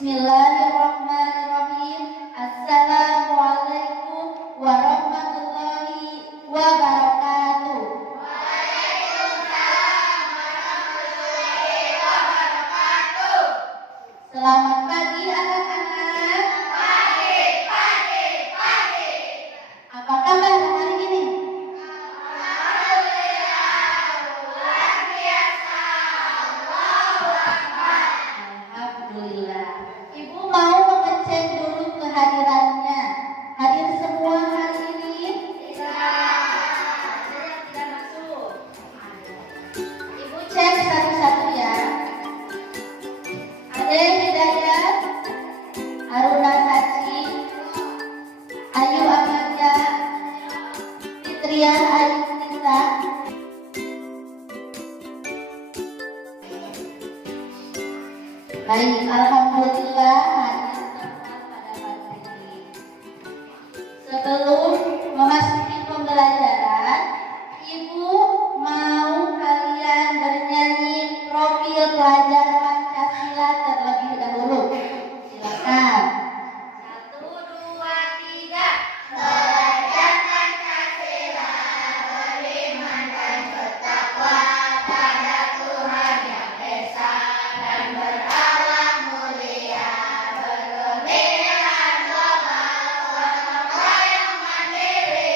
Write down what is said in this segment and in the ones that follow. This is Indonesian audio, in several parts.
Bismillahirrahmanirrahim. Assalamualaikum warahmatullahi wabarakatuh. Waalaikumsalam warahmatullahi wabarakatuh. Selamat pagi anak-anak. Pagi. Apa kabar hari ini? Alhamdulillah, luar biasa. Allahu Akbar. Alhamdulillah. Ibu mau mengecek dulu kehadirannya. Hadir semua hari ini? Tidak masuk. Ibu cek satu-satu ya. Ade Hidayat, Haruna Saci, Ayu Amalia, Fitrian Ayu Nisa. Baik, alhamdulillah hadir semua pada pagi ini. Sebelum memasuki pembelajaran, Ibu mau kalian bernyanyi profil pelajar Pancasila terlebih dahulu. Silakan. 1, 2, 3. Belajar Pancasila, beriman dan bertakwa pada Tuhan Yang Esa dan berakhlak mulia, bergembira global, bergotong royong mandiri,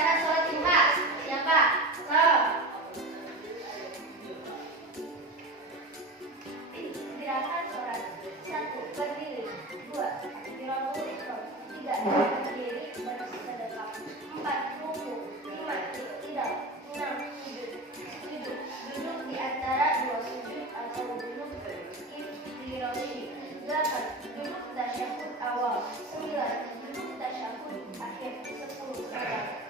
syarat sholat duha? Siapa? Gerakan sholat. 1. Berdiri. 2. Takbiratul ihram. 3. Berdiri bersedekah. 4. Ruku. 5. Iktidal. 6. Sujud. Duduk di antara dua sujud atau duduk iftiroshi. 8. Duduk tasyahud awal. 9. Duduk tasyahud akhir. 10. Salam.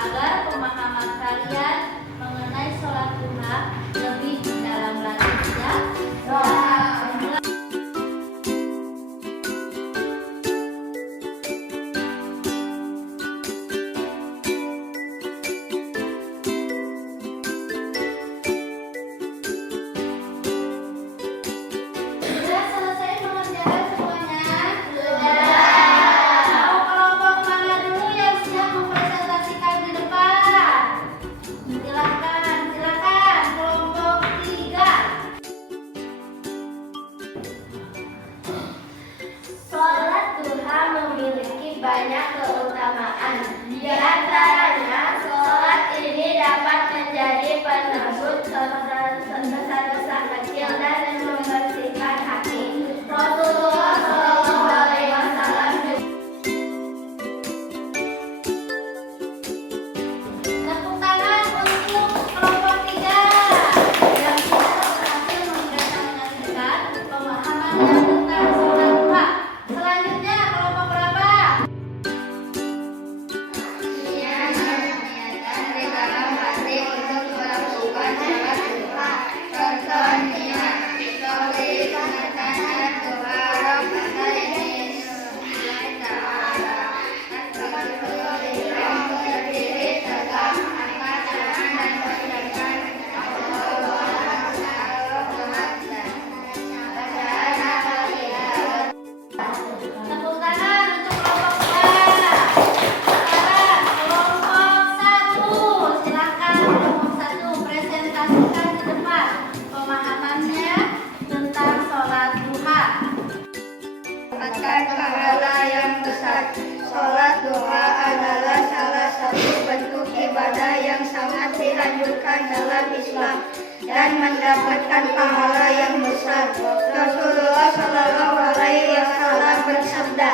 agar pemahaman kalian mengenai sholat duha lebih dalam lagi ya. Doa. Sudah selesai mengerjakan semuanya? Sudah. Mau kelompok mana dulu yang siap mempresentasikan di depan? Silakan, silakan. Kelompok 3. Sholat duha memiliki banyak keutamaan. Di antaranya, sholat ini dapat menjadi penebus dosa-dosa kecil dan membersihkan hati. Rasulullah Shallallahu Alaihi Wasallam Tepuk tangan untuk kelompok 3 yang sudah berhasil mempresentasikan pemahaman tentang sholat duha. Selanjutnya kelompok berapa? niatkan di dalam hati untuk melakukan sholat duha. Contoh niat sholat sunatan doa pada ini ta'ala. Astagfirullah berdiri tegak, angkat tangan dan ucapkan Tepuk tangan untuk kelompok 2. Sekarang kelompok 1. Silakan kelompok 1 presentasikan di depan pemahamannya tentang sholat duha. mendapatkan pahala yang besar. Sholat duha adalah salah satu bentuk ibadah yang sangat dianjurkan dalam Islam dan mendapatkan pahala yang besar. Rasulullah Shallallahu Alaihi Wasallam bersabda,